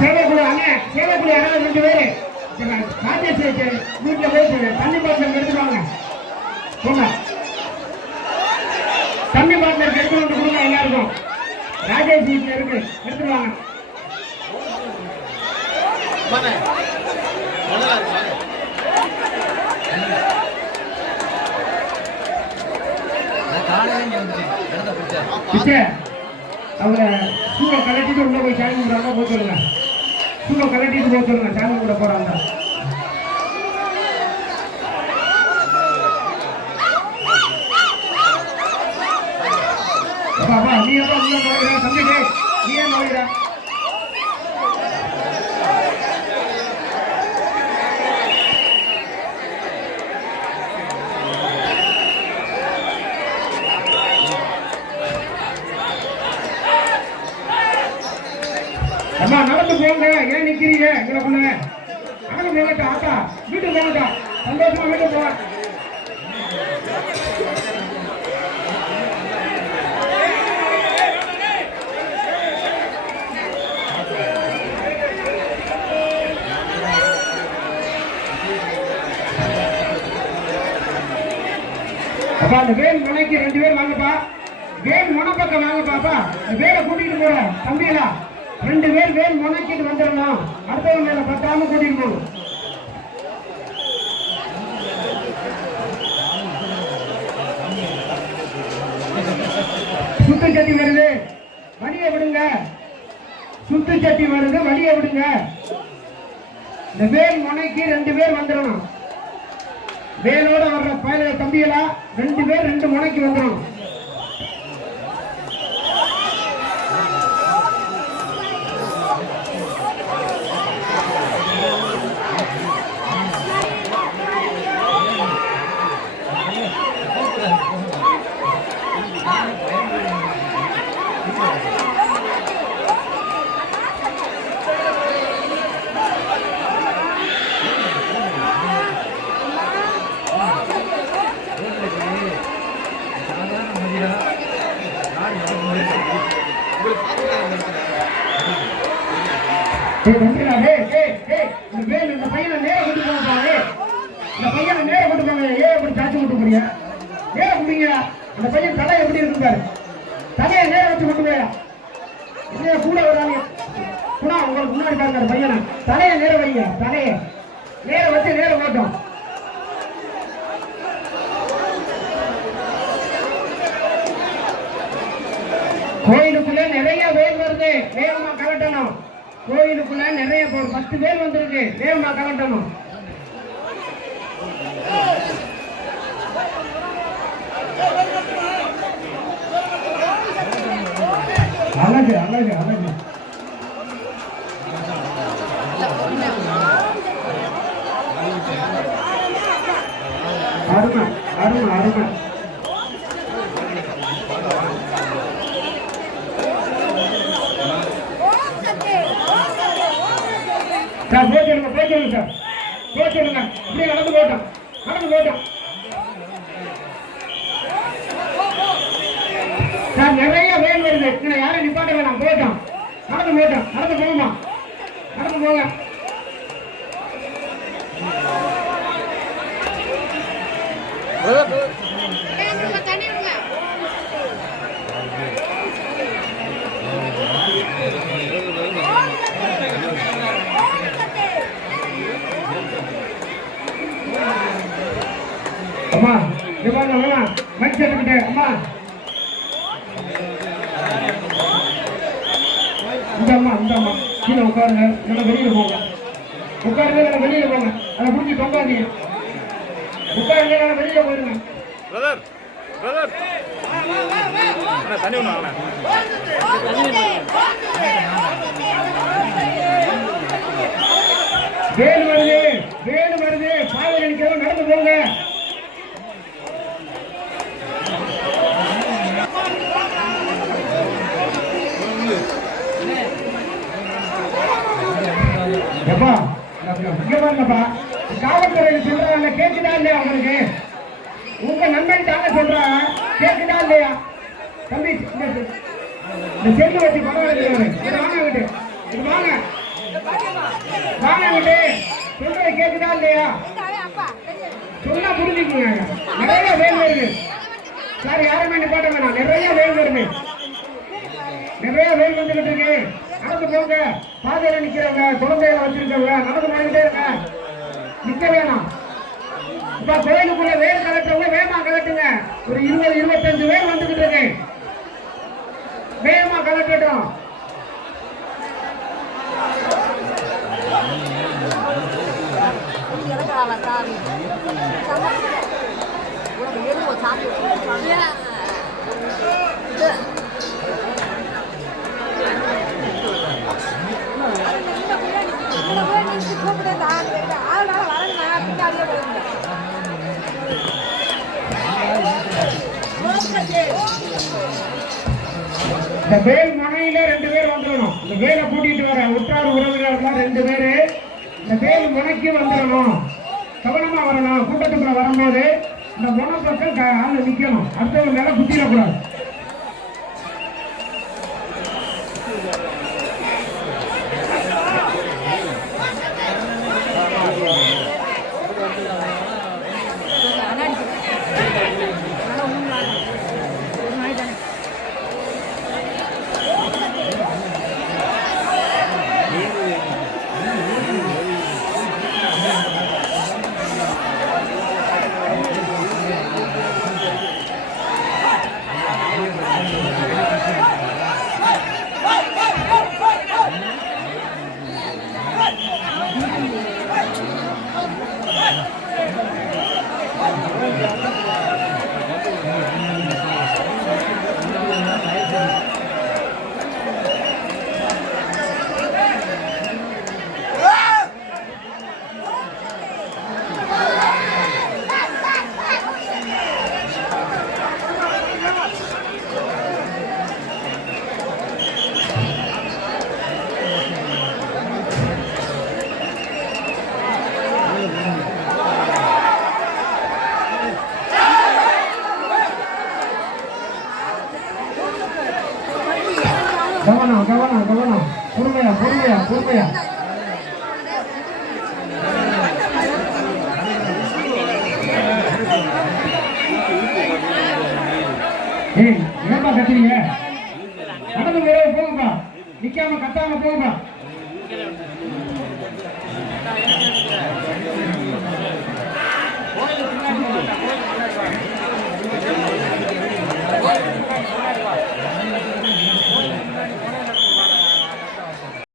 சேவைக்குழு அண்ணன் சேவைக்குழு யாராவது ரெண்டு பேரு? ராஜேஷ் வீட்டுல போயிட்டு தண்ணி பாட்டில் எடுத்துருவாங்க போங்க. தண்ணி பாட்டில் எடுத்து வந்து கொடுங்க எல்லாருக்கும். ராஜேஷ் வீட்டுல இருக்கு பிச்சை. அவங்க சூழ கலட்டிட்டு உள்ள போய் சாமி போக சொல்லுங்க சும்மா கலட்டிட்டு போக சொல்லுங்க. சாமி கூட போறாங்க. அப்பா அப்பா நீ அப்பா உள்ள நுழைகிற தம்பிக்கு. நீ ஏன் நுழைகிற? அம்மா நடந்து போங்க. ஏன் நிக்கிறீங்க. எங்களுக்குள்ள நடந்து போகட்டா ஆத்தா வீட்டுக்கு போகட்டா சந்தோஷமா வீட்டுக்கு போங்க அப்பா அந்த வேல் முனைக்கு ரெண்டு பேர் வாங்கப்பா. வேல் முனை பக்கம் வாங்கப்பாப்பா இந்த வேலை கூட்டிட்டு போறேன். தம்பியலா ரெண்டு பேர் வேல் முனைக்கிட்டு வந்துடணும். அடுத்தவங்க மேல பத்தாம கூட்டிட்டு போகணும் சுத்து சட்டி வருது. வழியை விடுங்க. சுத்து சட்டி வருது வழியை விடுங்க. இந்த வேல் முனைக்கு ரெண்டு பேர் வந்துடணும். வேலோட வர்ற பயல தம்பிகளா ரெண்டு பேர் ரெண்டு முனைக்கு வந்துடும் சாதாரண மதியா நாடு நடக்கும் டேய் தம்பிகளா டேய் டேய் டேய் இந்த வேல் இந்த பையனை நேரா கொண்டு போங்கப்பா டேய் இந்த பையனை நேரா கொண்டு போங்க ஏன் இப்படி சாச்சி கொண்டு போறீங்க நேரா குடிங்க அந்த பையன் தலை எப்படி இருக்கு பாரு தலையை நேர வச்சு கொண்டு போயா இல்லையா கூட வராங்க குணா உங்களுக்கு முன்னாடி பாருங்க பையனை தலையை நேர வைங்க தலையை நேர வச்சு நேர ஓட்டும் கோயிலுக்குள்ள நிறைய வேல் வருது வேகமா கலட்டணும் கோயிலுக்குள்ள நிறைய பத்து பேர் வந்திருக்கு வேகமா கலட்டணும் அழகு அழகு அழகு. அருமை அருமை அருமை. Sir போச்சுடுங்க போச்சுடுங்க sir. போச்சுடுங்க இப்படியே நடந்து போட்டோம் நடந்து போட்டோம் சார் நிறைய வேன் வருது. இதில் யாரும் நிப்பாட்ட வேணாம் போட்டோம் நடந்து போட்டோம் நடந்து போகுமா? நடந்து போங்க அம்மா இங்க பாருங்க அம்மா. மைக் செட்டுக்கிட்டே அம்மா. அம்மா கீழே உட்காருங்க. நல்லா வெளியில போங்க. உட்காருங்க நல்லா வெளியில போங்க. அதை பிடிச்சி தொங்காதீங்க. உட்காருங்க நல்லா வெளியில போயிருங்க. பிரதர் பிரதர் தண்ணி ஒன்று வேல் வருது பாதையில் நிற்கிறவங்க நடந்து போங்க எப்பா? இங்க பாருங்கப்பா காவல்துறையில சொல்றாங்க கேக்குதா இல்லையா உங்களுக்கு உங்க நண்பன் தாங்க சொல்றாங்க கேக்குதா இல்லையா? தம்பி இந்த செல்லு வச்சு படம் எடுக்கிறவரு வாங்க இது வாங்க. வாங்கிட்டு சொல்றது கேக்குதா இல்லையா? சொன்னா புரிஞ்சுக்குங்க. நிறைய வேல் வருது. சார் யாருமே நிப்பாட்ட வேணாம். நிறைய வேல் வருது. நிறைய வேல் வந்துகிட்டு இருக்கு. நடந்து போங்க. பாதையில நிக்கிறவங்க குழந்தைகளை வச்சிருக்கவங்க நடந்து போயிட்டே இருங்க. நிக்க வேணாம். இப்ப கோயிலுக்குள்ள வேல் கலட்டவங்க வேகமா கலட்டுங்க. ஒரு இருபது இருபத்தஞ்சு பேர் வந்துகிட்டு இருக்கு. வேகமா கலட்டட்டும் வேல் முனையில ரெண்டு பேர் வந்துடணும். இந்த வேலை கூட்டிட்டு வர உற்றார் உறவினர்கள் ரெண்டு பேரு இந்த வேல் முனைக்கு வந்துடணும். கவனமா வரணும். கூட்டத்துக்குள்ள வரும்போது இந்த முனை பக்கம் க- நிக்கணும். அடுத்தவங்க மேல குத்திடக்கூடாது. பொறுமையா பொறுமையா ஏய் என்னப்பா கத்துறீங்க? நடந்து விரைவு நிக்காம கத்தாம போங்கப்பா.